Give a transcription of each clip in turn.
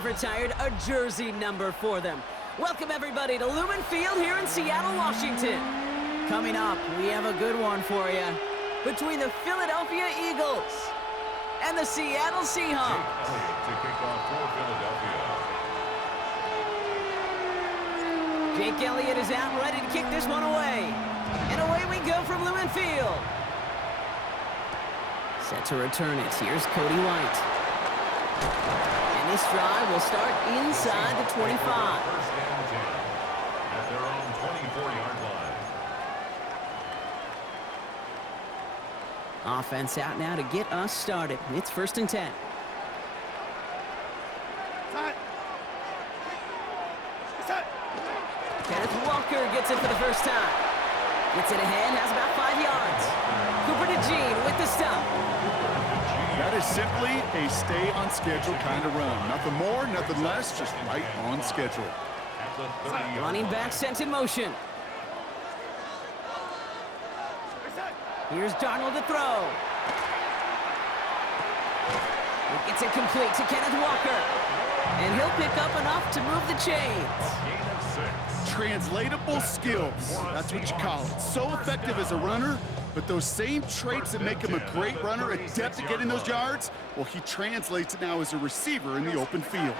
they've retired a jersey number for them. Welcome, everybody, to Lumen Field here in Seattle, Washington. Coming up, we have a good one for you. Between the Philadelphia Eagles and the Seattle Seahawks. To kick off for Philadelphia. Jake Elliott is out and ready to kick this one away. And away we go from Lumen Field. Set to return it. Here's Cody White. And this drive will start inside the 25. First and 10 at their own 24-yard line. Offense out now to get us started. It's 1st and 10. Kenneth Walker gets it for the first time. Gets it ahead, has about 5 yards. Cooper DeJean with the stop. That is simply a stay-on-schedule kind of run. Nothing more, nothing less, just right on schedule. At the 30-yard Running line. back sent in motion. Here's Darnold to throw. He gets it complete to Kenneth Walker. And he'll pick up enough to move the chains. Gain of 6. Translatable skills. That's what you call it. So effective as a runner, but those same traits that make him a great runner, adept at getting those yards, well, he translates it now as a receiver in the open field.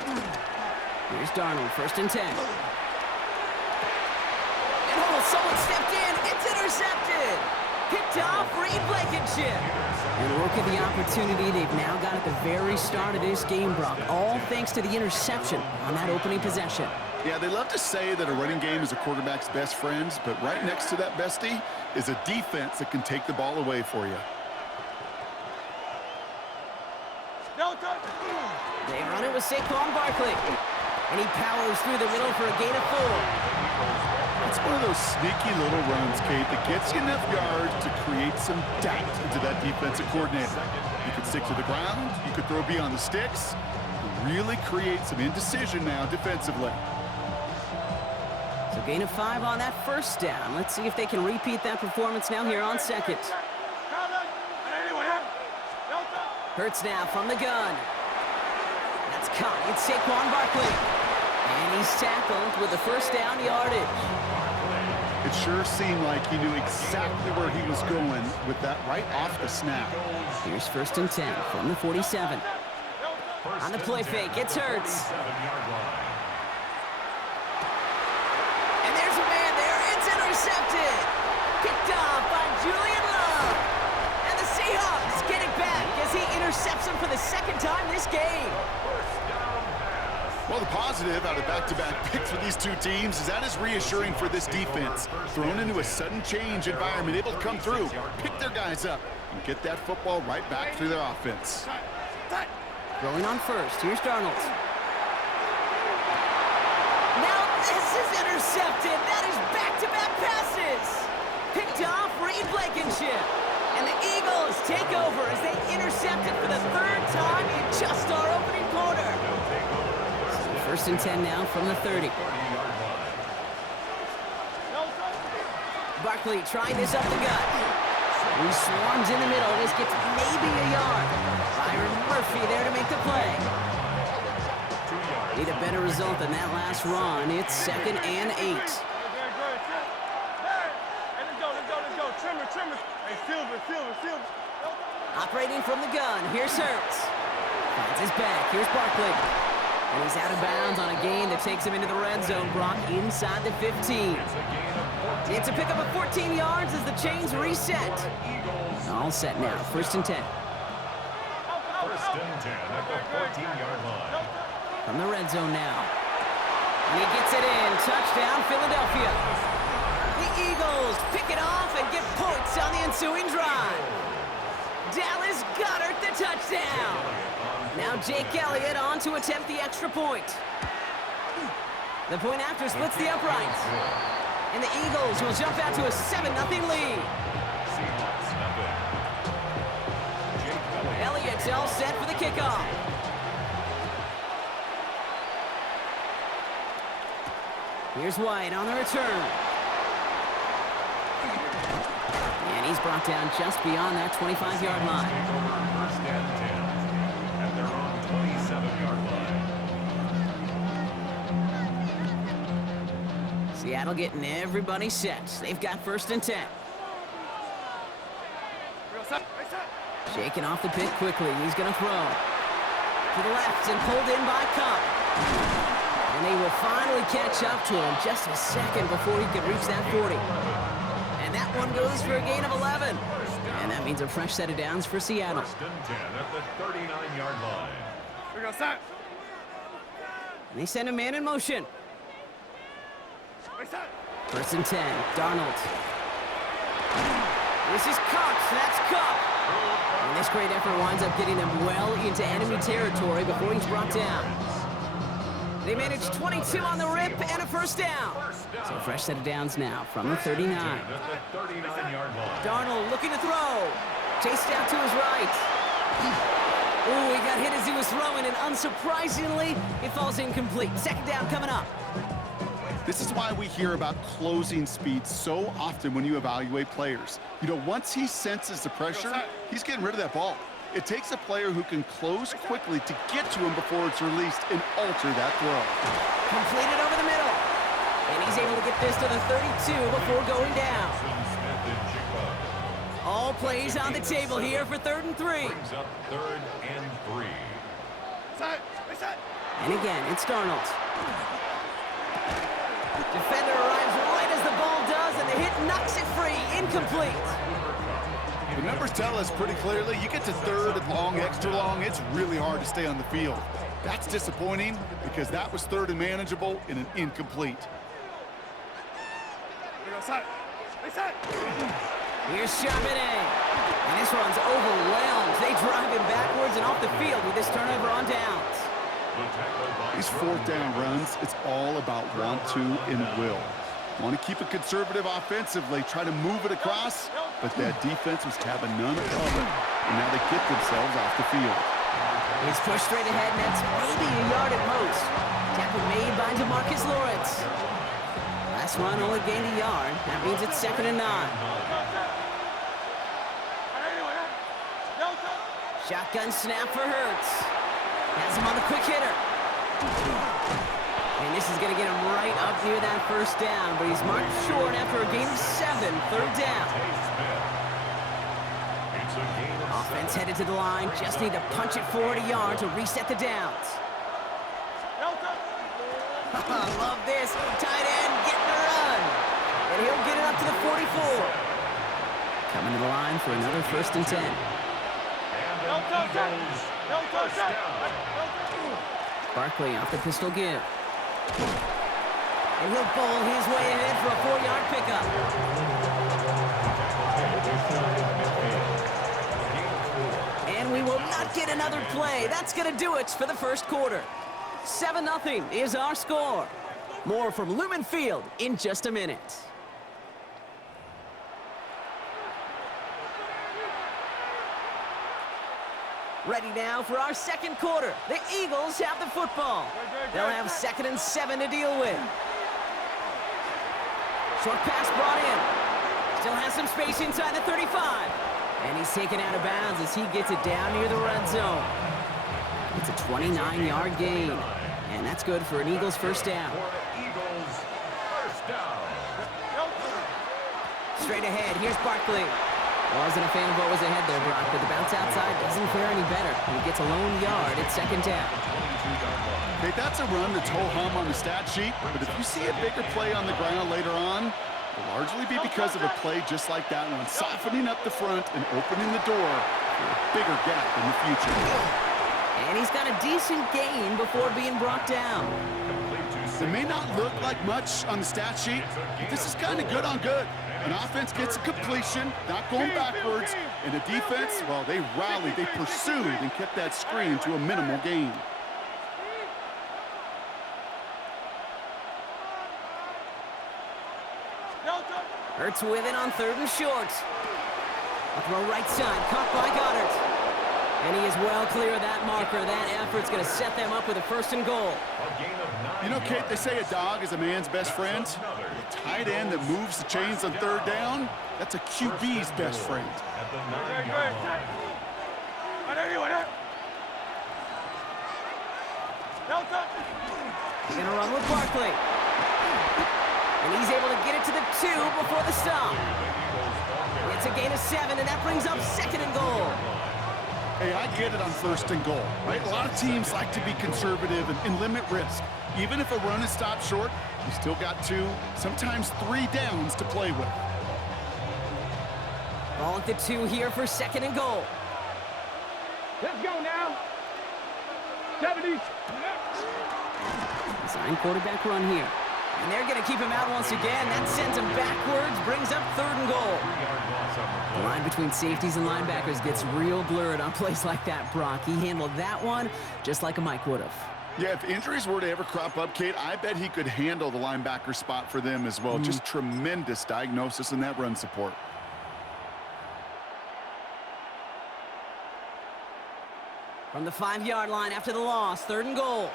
Here's Darnold, 1st and 10. And oh, someone stepped in. It's intercepted. Picked off Reed Blankenship. And look at the opportunity they've now got at the very start of this game, Brock. All thanks to the interception on that opening possession. Yeah, they love to say that a running game is a quarterback's best friend, but right next to that bestie is a defense that can take the ball away for you. They run it with Saquon Barkley. And he powers through the middle for a gain of 4. It's one of those sneaky little runs, Kate, that gets you enough yards to create some doubt into that defensive coordinator. You could stick to the ground, you could throw beyond the sticks, really create some indecision now defensively. So gain of 5 on that first down. Let's see if they can repeat that performance now here on second. Hurts now from the gun. That's caught. It's Saquon Barkley. And he's tackled with the first down yardage. It sure seemed like he knew exactly where he was going with that right off the snap. Here's 1st and 10 from the 47. On the play fake, it's Hurts. And there's a man there. It's intercepted. Picked off by Julian Love. And the Seahawks get it back as he intercepts him for the second time this game. Well, the positive out of back-to-back picks for these two teams is that is reassuring for this defense. Thrown into a sudden change environment, able to come through, pick their guys up, and get that football right back through their offense. Throwing on first. Here's Darnold. Now this is intercepted. That is back-to-back passes. Picked off Reed Blankenship. And the Eagles take over as they intercept it for the 3rd time in just our opening quarter. 1st and 10 now from the 30. Barkley trying this up the gut. He swarms in the middle. This gets maybe a yard. Byron Murphy there to make the play. Need a better result than that last run. It's 2nd and 8. Operating from the gun. Here's Hurts. Finds his back. Here's Barkley. And he's out of bounds on a gain that takes him into the red zone. Brock inside the 15. It's a pickup of 14 yards as the chains reset. All set now. 1st and 10. 1st and 10 at the 14-yard line. From the red zone now. And he gets it in. Touchdown, Philadelphia. The Eagles pick it off and get points on the ensuing drive. Dallas Goedert the touchdown. Now Jake Elliott on to attempt the extra point. The point after splits the uprights. And the Eagles will jump out to a 7-0 lead. Seahawks nothing. Jake Elliott's all set for the kickoff. Here's White on the return. And he's brought down just beyond that 25-yard line. First and 10 at their own 27-yard line. Seattle getting everybody set. They've got 1st and 10. Shaking off the pit quickly. He's going to throw. To the left and pulled in by Cup. And they will finally catch up to him just a second before he could reach that 40. And that one goes for a gain of 11. And that means a fresh set of downs for Seattle. 1st and 10 at the 39-yard line. We're going to set. And they send a man in motion. We set. 1st and 10, Darnold. This is Cox, that's Cup. And this great effort winds up getting them well into enemy territory before he's brought down. They manage 22 on the rip and a 1st down. So a fresh set of downs now from the 39. At the 39-yard line. Darnold looking to throw. Chased out to his right. Ooh, he got hit as he was throwing, and unsurprisingly, it falls incomplete. 2nd down coming up. This is why we hear about closing speed so often when you evaluate players. You know, once he senses the pressure, he's getting rid of that ball. It takes a player who can close quickly to get to him before it's released and alter that throw. Completed over the middle. And he's able to get this to the 32 before going down. All plays on the table here for 3rd and 3. Brings up 3rd and 3. Set. We set. And again, it's Darnold. Defender arrives right as the ball does, and the hit knocks it free. Incomplete. The numbers tell us pretty clearly, you get to 3rd and long, extra long, it's really hard to stay on the field. That's disappointing because that was 3rd and manageable in an incomplete. We're going to set. We set. Here's Charbonnet. And this one's overwhelmed. They drive him backwards and off the field with this turnover on downs. These 4th down runs, it's all about want to and will. Want to keep it conservative offensively, try to move it across, but that defense was having none of it, and now they get themselves off the field. He's pushed straight ahead, and that's maybe a yard at most. Tackle made by DeMarcus Lawrence. Last one only gained a yard. That means it's 2nd and 9. Shotgun snap for Hurts. Has him on the quick hitter. And this is going to get him right up near that 1st down, but he's marked short after a gain of 7, 3rd down. Offense headed to the line, just need to punch it forward a yard to reset the downs. Love this, tight end getting the run. And he'll get it up to the 44. Coming to the line for another 1st and 10. Barkley off the pistol give. And he'll bowl his way ahead for a 4-yard pickup. And we will not get another play. That's going to do it for the 1st quarter. 7-0 is our score. More from Lumen Field in just a minute. Ready now for our 2nd quarter. The Eagles have the football. They'll have 2nd and 7 to deal with. Short pass brought in. Still has some space inside the 35. And he's taken out of bounds as he gets it down near the red zone. It's a 29-yard gain. And that's good for an Eagles 1st down. Straight ahead, here's Barkley. Wasn't a fan of what was ahead there, Brock, but the bounce outside doesn't fare any better. He gets a lone yard at 2nd down. Okay, that's a run that's ho-hum on the stat sheet, but if you see a bigger play on the ground later on, it'll largely be because of a play just like that one, softening up the front and opening the door for a bigger gap in the future. And he's got a decent gain before being brought down. It may not look like much on the stat sheet, but this is kind of good on good. An offense gets a completion, not going backwards, and the defense, well, they rallied, they pursued, and kept that screen to a minimal gain. Hurts with it on 3rd and short. A throw right side, caught by Goddard. And he is well clear of that marker. That effort's going to set them up with a 1st and goal. You know, Kate, they say a dog is a man's best friend. A tight end that moves the chains on 3rd down, that's a QB's best friend. He's going to run with Barkley. And he's able to get it to the 2 before the stop. It's a gain of 7, and that brings up 2nd and goal. Hey, I get it on 1st and goal, right? A lot of teams like to be conservative and limit risk. Even if a run is stopped short, you still got 2, sometimes 3 downs to play with. Ball at the 2 here for 2nd and goal. Let's go now. 70. Design quarterback run here. And they're going to keep him out once again. That sends him backwards, brings up 3rd and goal. The line between safeties and linebackers gets real blurred on plays like that, Brock. He handled that one just like a Mike would have. Yeah, if injuries were to ever crop up, Kate, I bet he could handle the linebacker spot for them as well. Just tremendous diagnosis in that run support. From the 5-yard line after the loss, 3rd and goal.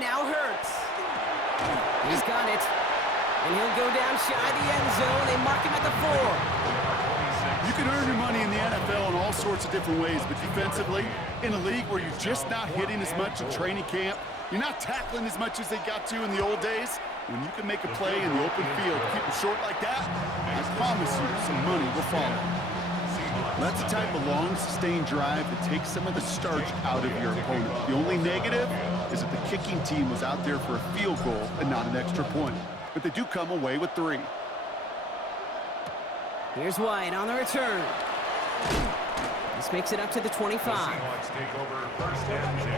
Now Hurts. He's got it. And he'll go down shy of the end zone. They mark him at the 4. You can earn your money in the NFL in all sorts of different ways, but defensively, in a league where you're just not hitting as much in training camp, you're not tackling as much as they got to in the old days, when you can make a play in the open field, keep it short like that, I promise you some money will follow. That's the type of long, sustained drive that takes some of the starch out of your opponent. The only negative is that the kicking team was out there for a field goal and not an extra point. But they do come away with 3. Here's White on the return. This makes it up to the 25. Seahawks take over 1st and 10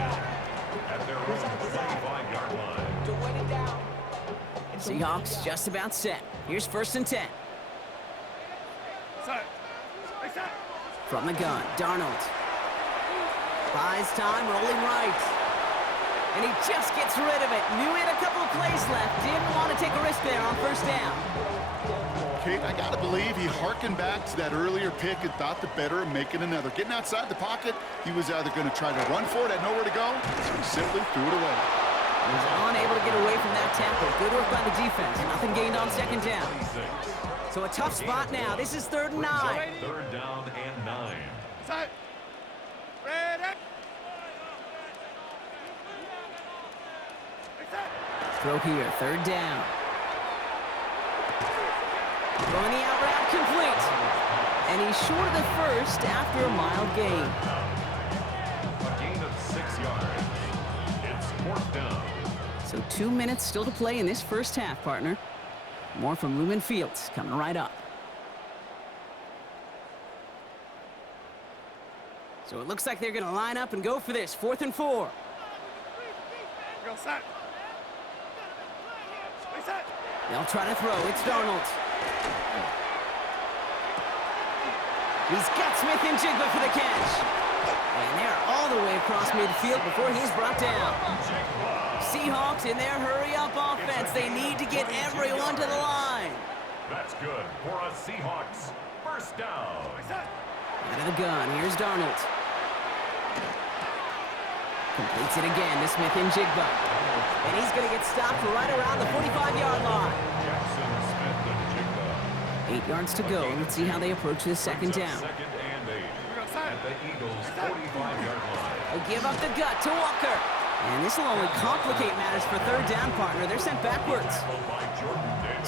at their own 25-yard line. Seahawks just about set. Here's 1st and 10. Set. Set. From the gun, Darnold. Buys time, rolling right. And he just gets rid of it. Knew he had a couple of plays left. Didn't want to take a risk there on 1st down. Kate, I got to believe he harkened back to that earlier pick and thought the better of making another. Getting outside the pocket, he was either going to try to run for it, had nowhere to go, so he simply threw it away. He was unable to get away from that tackle. Good work by the defense. Nothing gained on 2nd down. So a tough spot now. This is 3rd and 9. 3rd down and 9. Set. Ready. Throw here, 3rd down. Throwing the out route complete. And he's short of the 1st after a mild gain. A gain of 6 yards. It's 4th down. So 2 minutes still to play in this 1st half, partner. More from Lumen Fields coming right up. So it looks like they're going to line up and go for this. 4th and 4. Go set. Reset. They'll try to throw. It's Darnold. He's got Smith and Jigba for the catch. And they're all the way across midfield before he's brought down. Seahawks in their hurry-up offense. They need to get everyone to the line. That's good for a Seahawks 1st down. Out of the gun. Here's Darnold. Completes it again to Smith and Jigba. And he's going to get stopped right around the 45-yard line. Jackson, Smith, and Jigba. 8 yards to go. Let's see how they approach this 2nd down. 2nd and 8 at the Eagles' 45-yard line. They give up the gut to Walker. And this will only complicate matters for 3rd down, partner. They're sent backwards.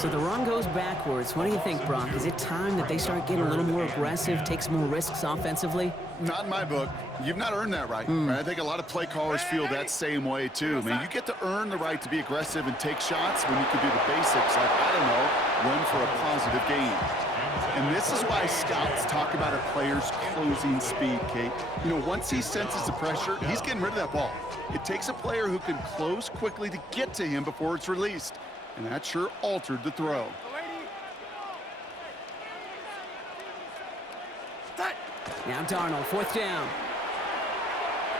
So the run goes backwards. What do you think, Brock? Is it time that they start getting a little more aggressive, take some more risks offensively? Not in my book. You've not earned that right. I think a lot of play callers feel that same way, too. I mean, you get to earn the right to be aggressive and take shots when you can do the basics, like, I don't know, run for a positive gain. And this is why scouts talk about a player's closing speed, Kate. You know, once he senses the pressure, he's getting rid of that ball. It takes a player who can close quickly to get to him before it's released. And that sure altered the throw. Now Darnold, 4th down.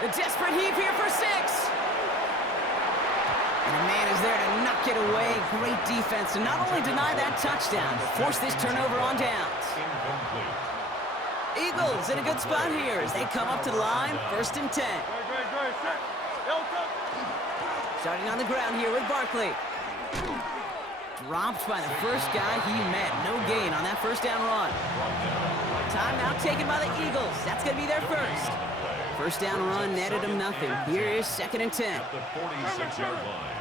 A desperate heave here for 6. And a man is there to knock it away. Great defense to not only deny that touchdown, but force this turnover on downs. Eagles in a good spot here as they come up to the line, 1st and 10. Starting on the ground here with Barkley. Dropped by the first guy he met. No gain on that 1st down run. Timeout taken by the Eagles. That's going to be their 1st. 1st down run netted them nothing. Here is 2nd and 10. At the 46-yard line.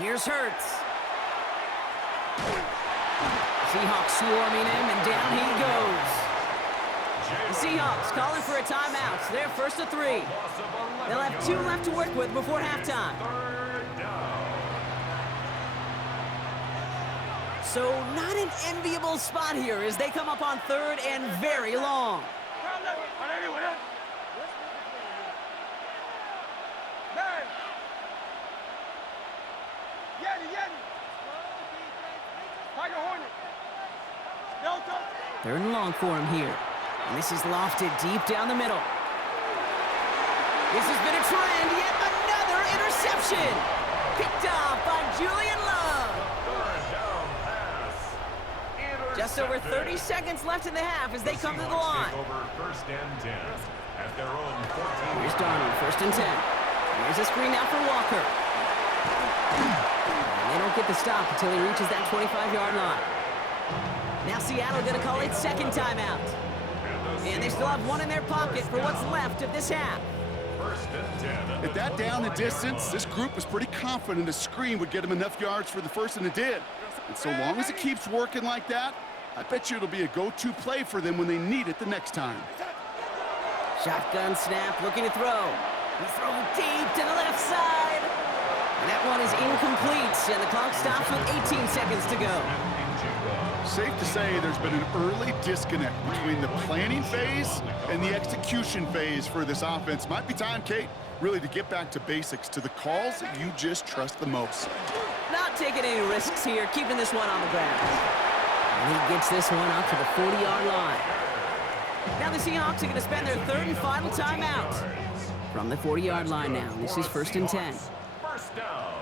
Here's Hurts. Seahawks swarming him, and down he goes. The Seahawks calling for a timeout. They're first to 3. They'll have 2 left to work with before halftime. So not an enviable spot here as they come up on 3rd and very long. Third and long for him here. And this is lofted deep down the middle. This has been a trend. Yet another interception. Picked off by Julian Love. Just over 30 seconds left in the half as they come to the line. Here's Darnold, 1st and 10. Here's a screen now for Walker. And they don't get the stop until he reaches that 25-yard line. Now Seattle going to call its 2nd timeout. And they still have 1 in their pocket for what's left of this half. At that down and distance, this group was pretty confident a screen would get them enough yards for the first, and it did. And so long as it keeps working like that, I bet you it'll be a go-to play for them when they need it the next time. Shotgun snap, looking to throw. He throws deep to the left side. And that one is incomplete, and the clock stops with 18 seconds to go. Safe to say there's been an early disconnect between the planning phase and the execution phase for this offense. Might be time, Kate, really to get back to basics, to the calls that you just trust the most. Not taking any risks here, keeping this one on the ground. And he gets this one up to the 40-yard line. Now the Seahawks are going to spend their 3rd and final timeout. From the 40-yard line now, this is 1st and 10. First down.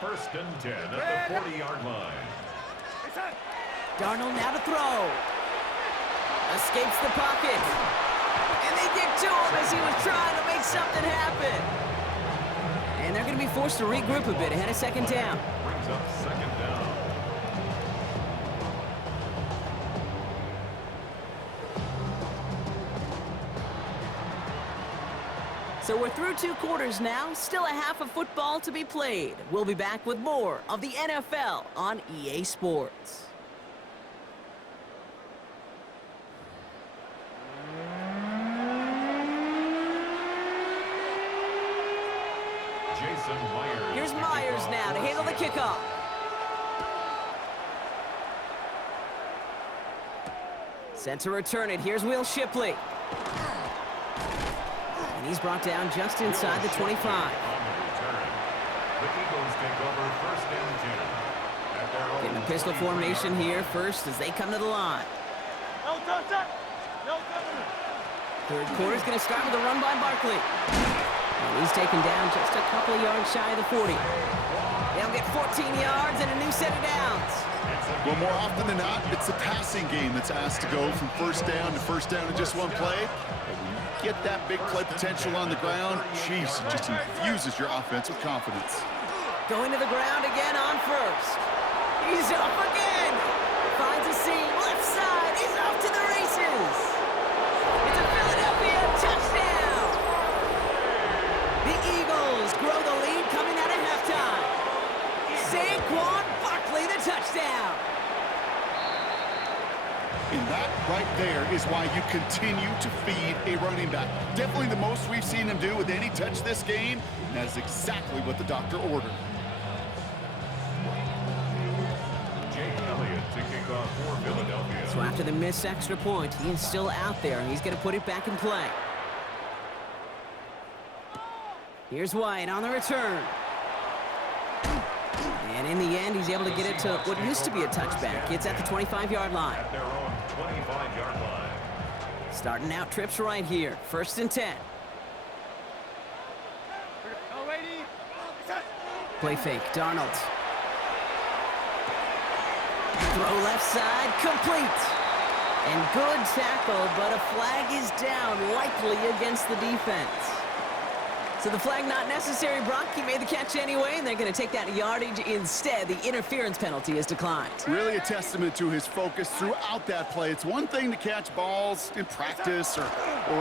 1st and 10 at the 40-yard line. Darnold now to throw. Escapes the pocket. And they get to him as he was trying to make something happen. And they're going to be forced to regroup a bit ahead of 2nd down. Brings up 2nd down. So we're through 2 quarters now. Still a half of football to be played. We'll be back with more of the NFL on EA Sports. Here's Myers now to handle the kickoff. Set to return it. Here's Will Shipley. And he's brought down just inside the 25. The Eagles take over 1st and 10. Getting a pistol formation here first as they come to the line. Third quarter's going to start with a run by Barkley. And he's taken down just a couple yards shy of the 40. They'll get 14 yards and a new set of downs. Well, more often than not, it's the passing game that's asked to go from 1st down to 1st down in just one play. But when you get that big play potential on the ground, jeez, it just infuses your offense with confidence. Going to the ground again on 1st. He's up again. Finds a seam. Left side. He's off to the races. It's a Philadelphia touchdown. The Eagles grow the lead coming out of halftime. Saquon Barkley, the touchdown. And that right there is why you continue to feed a running back. Definitely the most we've seen him do with any touch this game. And that is exactly what the doctor ordered. For Philadelphia. So after the missed extra point, he is still out there, and he's going to put it back in play. Here's White on the return. And in the end, he's able to get it to what used to be a touchback. It's at the 25-yard line. At their own 25-yard line. Starting out trips right here. 1st and 10. Play fake. Darnold. Throw left side, complete. And good tackle, but a flag is down, likely against the defense. So the flag not necessary, Brock. He made the catch anyway, and they're going to take that yardage instead. The interference penalty is declined. Really a testament to his focus throughout that play. It's one thing to catch balls in practice or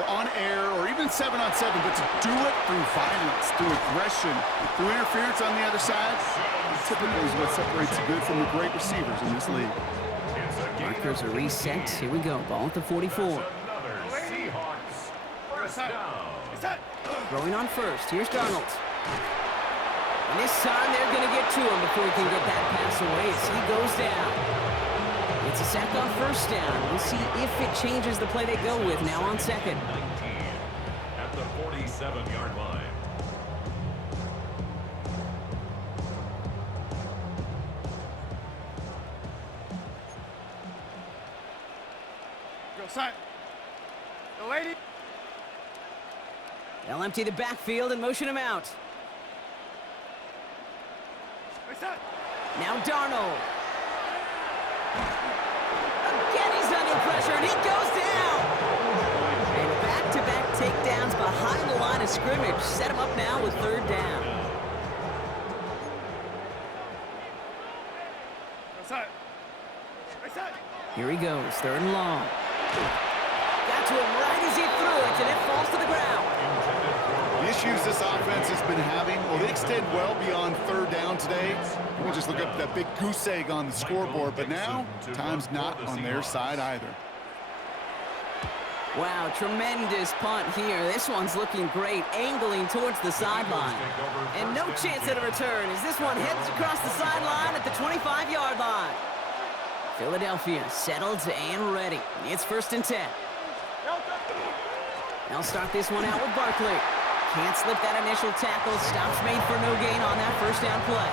on air or even 7-on-7, but to do it through violence, through aggression, through interference on the other side, typically is what separates the good from the great receivers in this league. Markers are reset. Here we go. Ball at the 44. Seahawks. First down. Throwing on first. Here's Donald. And this time they're going to get to him before he can get that pass away as he goes down. It's a sack on first down. We'll see if it changes the play they go with now on second. 19 at the 47-yard line. Go, son. The lady. They'll empty the backfield and motion him out. Hey, son. Now Darnold. Again, he's under pressure, and he goes down. And back-to-back takedowns behind the line of scrimmage. Set him up now with third down. Go, son. Hey, son. Here he goes, third and long. Got to him right as he threw it, and it falls to the ground. The issues this offense has been having, well, they extend well beyond third down today. You can just look up that big goose egg on the scoreboard, but now, time's not on their side either. Wow, tremendous punt here. This one's looking great, angling towards the sideline. And no chance at a return as this one heads across the sideline at the 25-yard line. Philadelphia settled and ready. It's 1st and 10. They'll start this one out with Barkley. Can't slip that initial tackle. Stops made for no gain on that first down play.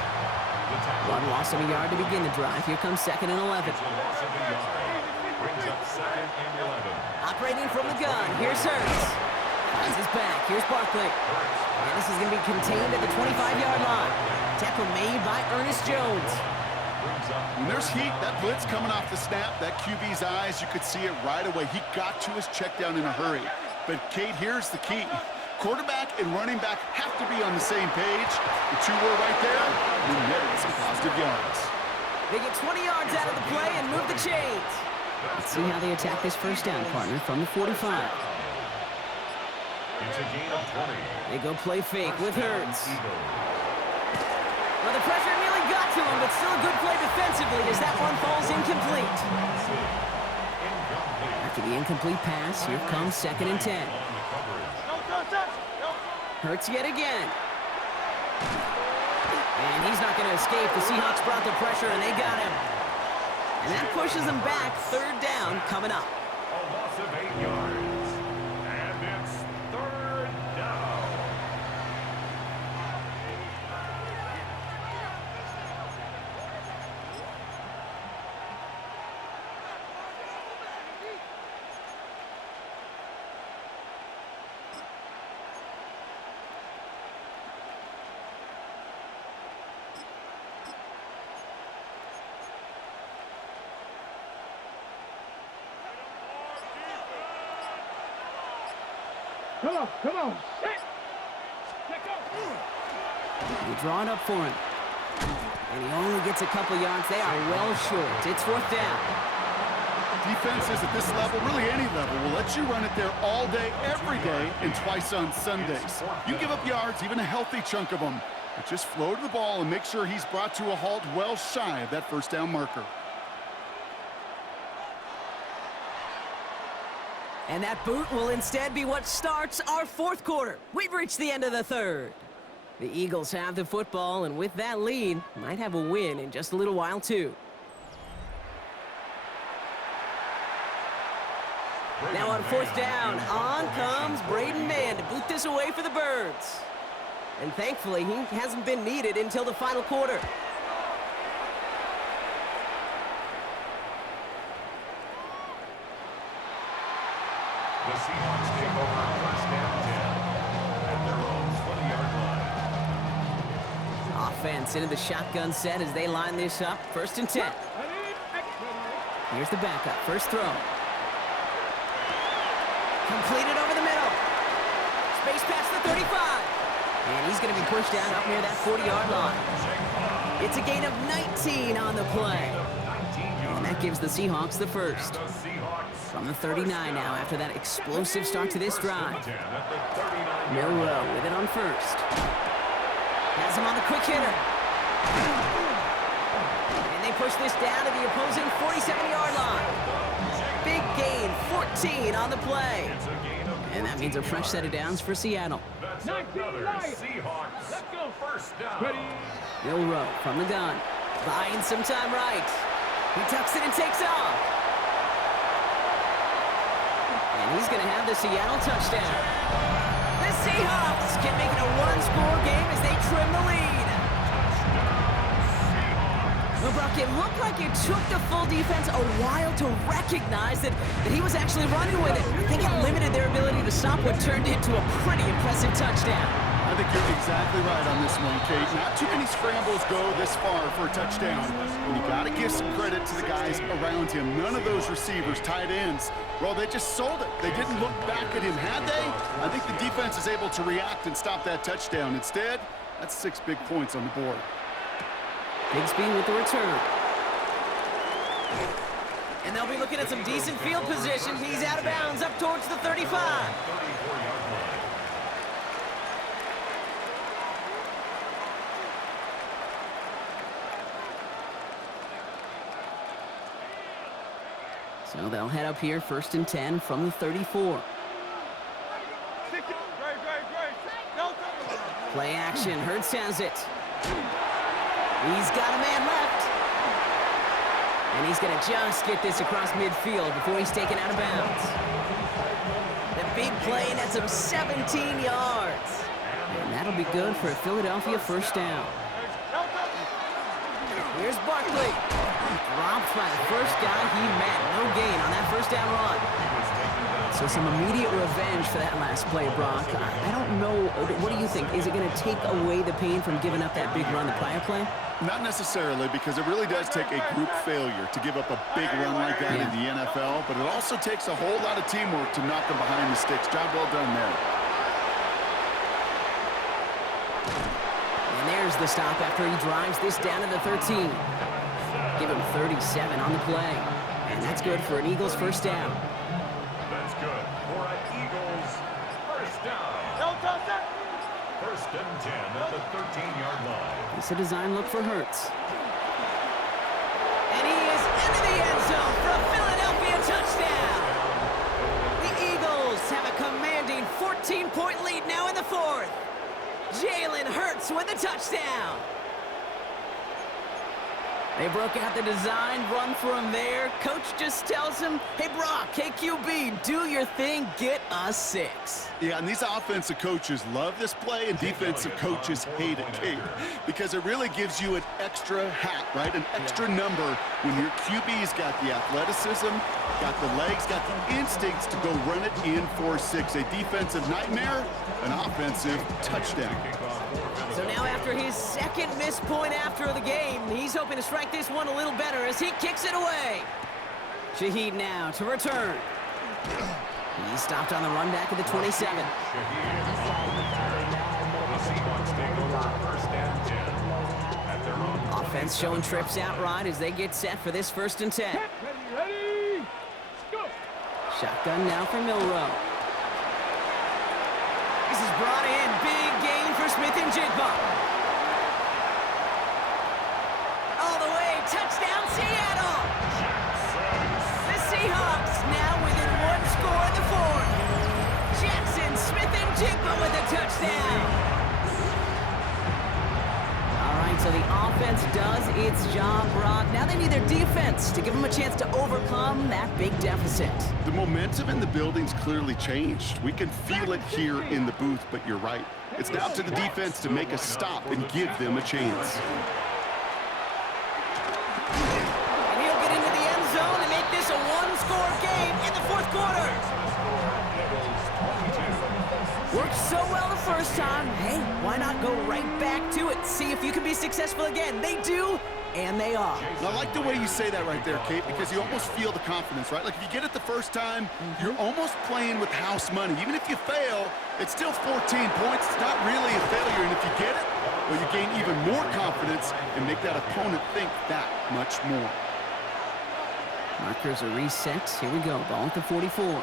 One loss of a yard to begin the drive. Here comes 2nd and 11. Brings up 2nd and 11. Operating from the gun. Here's Hurts. Finds his back. Here's Barkley. And this is going to be contained at the 25-yard line. Tackle made by Ernest Jones. When there's heat, that blitz coming off the snap, that QB's eyes, you could see it right away. He got to his check down in a hurry. But, Kate, here's the key. Quarterback and running back have to be on the same page. The two were right there, and netted some positive yards. They get 20 yards out of the play and move the chains. Let's see how they attack this first down, partner, from the 45. It's a gain of 20. They go play fake with Hurts. Well, the pressure nearly got to him, but still a good play defensively as that one falls incomplete. After the incomplete pass, here comes 2nd and 10. Hurts yet again. And he's not going to escape. The Seahawks brought the pressure, and they got him. And that pushes them back. 3rd down coming up. A loss of 8 yards. And it's 3rd down. Come on. Sit. Let go. They draw it up for him. And he only gets a couple yards. They are well short. It's 4th down. Defenses at this level, really any level, will let you run it there all day, every day, and twice on Sundays. You give up yards, even a healthy chunk of them, but just float the ball and make sure he's brought to a halt well shy of that first down marker. And that boot will instead be what starts our 4th quarter. We've reached the end of the 3rd. The Eagles have the football, and with that lead, might have a win in just a little while, too. Now on 4th down, on comes Braden Mann to boot this away for the Birds. And thankfully, he hasn't been needed until the final quarter. The Seahawks take over 1st and 10 at their own 20-yard line. Offense into the shotgun set as they line this up. 1st and 10. Here's the backup. First throw. Completed over the middle. Space past the 35. And he's going to be pushed out up near that 40-yard line. It's a gain of 19 on the play. And that gives the Seahawks the first. From the 39 now after that explosive start to this drive. Milroe with it on first. Has him on the quick hitter. And they push this down to the opposing 47-yard line. Big gain, 14 on the play. And that means a fresh set of downs for Seattle. That's another Seahawks. Let's go. First down. Milroe from the gun. Buying some time right. He tucks it and takes off. And he's going to have the Seattle touchdown. The Seahawks can make it a one-score game as they trim the lead. Well, Brock, it looked like it took the full defense a while to recognize that he was actually running with it. I think it limited their ability to stop what turned into a pretty impressive touchdown. I think you're exactly right on this one, Kate. Not too many scrambles go this far for a touchdown. And you got to give some credit to the guys around him. None of those receivers, tight ends, well, they just sold it. They didn't look back at him, had they? I think the defense is able to react and stop that touchdown. Instead, that's 6 big points on the board. Bigsby with the return. And they'll be looking at some decent field position. He's out of bounds up towards the 35. So they'll head up here, 1st and 10 from the 34. Play action, Hurts has it. He's got a man left. And he's going to just get this across midfield before he's taken out of bounds. The big play, and that's some 17 yards. And that'll be good for a Philadelphia first down. Here's Barkley. Dropped by the first guy he met. No gain on that first down run. So some immediate revenge for that last play, Brock. I don't know. What do you think? Is it going to take away the pain from giving up that big run the prior play? Not necessarily, because it really does take a group failure to give up a big run like that in the NFL, but it also takes a whole lot of teamwork to knock them behind the sticks. Job well done there. And there's the stop after he drives this down to the 13. Give him 37 on the play. And that's good for an Eagles first down. That's good for an Eagles first down. First and 10 at the 13-yard line. It's a design look for Hurts. And he is into the end zone for a Philadelphia touchdown. The Eagles have a commanding 14-point lead now in the 4th. Jalen Hurts with a touchdown. They broke out the design, run for him there. Coach just tells him, hey, Brock, hey, QB, do your thing, get us 6. Yeah, and these offensive coaches love this play, and defensive coaches hate it, Kate, because it really gives you an extra hat, right? An extra number when your QB's got the athleticism, got the legs, got the instincts to go run it in for 6. A defensive nightmare, an offensive touchdown. So now after his second missed point after the game, he's hoping to strike this one a little better as he kicks it away. Shaheed now to return. He stopped on the run back at the 27. Offense showing trips out right as they get set for this 1st and 10. Ready, go. Shotgun now for Milroe. This is brought in. Big gain for Smith and Jigba. All the way. Touchdown, Seattle. The Seahawks now within 1 score in the 4th. Jackson, Smith and Jigba with a touchdown. All right, so the offense does its job, Brock. Now they need their defense to give them a chance to overcome that big deficit. The momentum in the building's clearly changed. We can feel it here in the booth, but you're right. It's now up to the defense to make a stop and give them a chance. And he'll get into the end zone and make this a 1-score game in the 4th quarter. Worked so well the first time. Hey, why not go right back to it? See if you can be successful again. They do, And they are. And I like the way you say that right there, Kate, because you almost feel the confidence, right? Like if you get it the first time, you're almost playing with house money. Even if you fail, it's still 14 points. It's not really a failure. And if you get it, well, you gain even more confidence and make that opponent think that much more. Markers are reset. Here we go. Ball at the 44.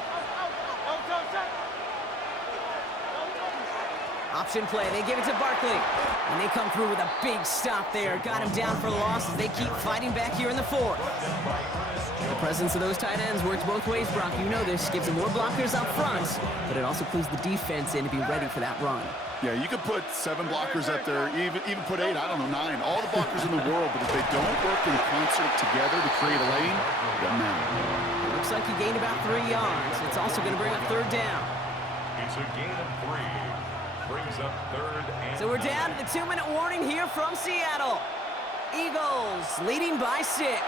Option play. They give it to Barkley. And they come through with a big stop there. Got him down for loss as they keep fighting back here in the fourth. The presence of those tight ends works both ways, Brock. You know this. Gives them more blockers up front, but it also clues the defense in to be ready for that run. Yeah, you could put 7 blockers up there, even put 8, I don't know, 9. All the blockers in the world, but if they don't work in concert together to create a lane, it doesn't matter. Looks like he gained about 3 yards. It's also going to bring up third down. It's a gain of 3. Brings up third and So we're down to the 2-minute warning here from Seattle. Eagles leading by 6.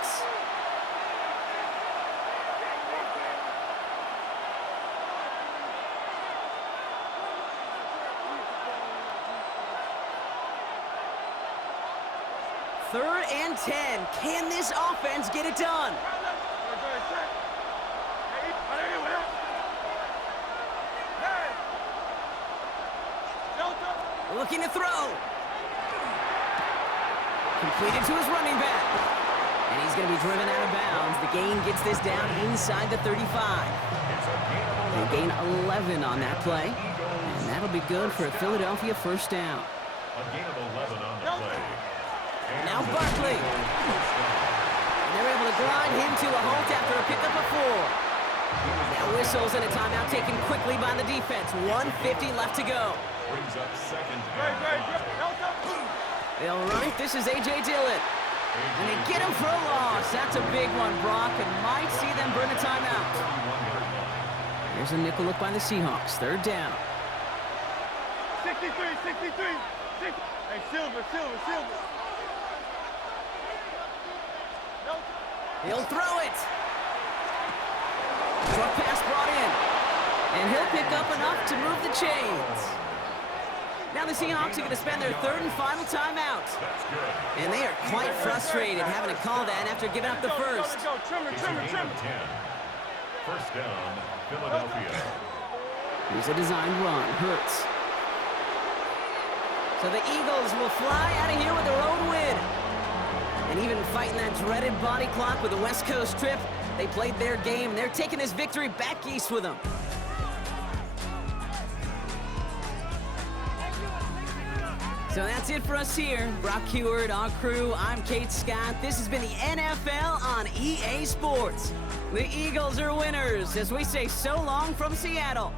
Third and 10. Can this offense get it done? Looking to throw. Completed to his running back. And he's going to be driven out of bounds. The gain gets this down inside the 35. They gain 11 on that play. And that'll be good for a Philadelphia first down. a gain of 11 on the play. Now Barkley. And they're able to grind him to a halt after a pickup of 4. Now whistles and a timeout taken quickly by the defense. 1:50 left to go. Brings up second. They'll run it. This is A.J. Dillon. And they get him for a loss. That's a big one, Brock, and might see them burn a timeout. Here's a nickel look by the Seahawks. Third down. 63. Hey, Silver. He'll throw it. Short pass brought in. And he'll pick up enough to move the chains. Now the Seahawks are going to spend their third and final timeout. And they are quite frustrated having to call that after giving up the first. Trimmer. First down, Philadelphia. Here's a designed run. Hurts. So the Eagles will fly out of here with their own win. And even fighting that dreaded body clock with the West Coast trip, they played their game. They're taking this victory back east with them. So that's it for us here. Brock Heward, our crew, I'm Kate Scott. This has been the NFL on EA Sports. The Eagles are winners as we say so long from Seattle.